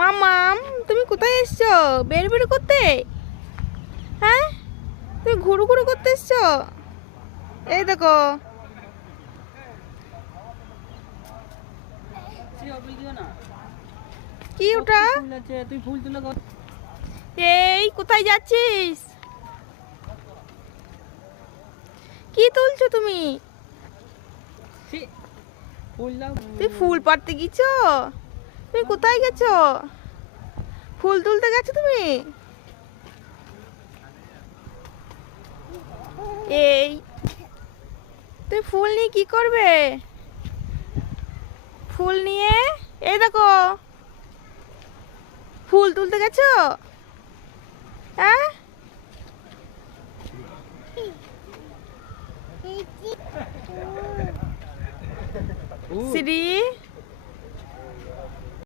মামাম, তুমি কোথায় এসছো? বের বের করতে? হ্যাঁ, তুমি ঘুরু ঘুরু করতে এসছো? এই দেখো। কি ওটা? তুই ফুল তুলে এই কোথায় যাচ্ছিস? কি তুলছো তুমি? তুই ফুল পাড়তে গেছো? তুমি কোথায় গেছো? ফুল তুলতে গেছো তুমি? এই তুই ফুল নিয়ে কি করবে? ফুল নিয়ে এই দেখো, ফুল তুলতে গেছো? হ্যাঁ, শ্রী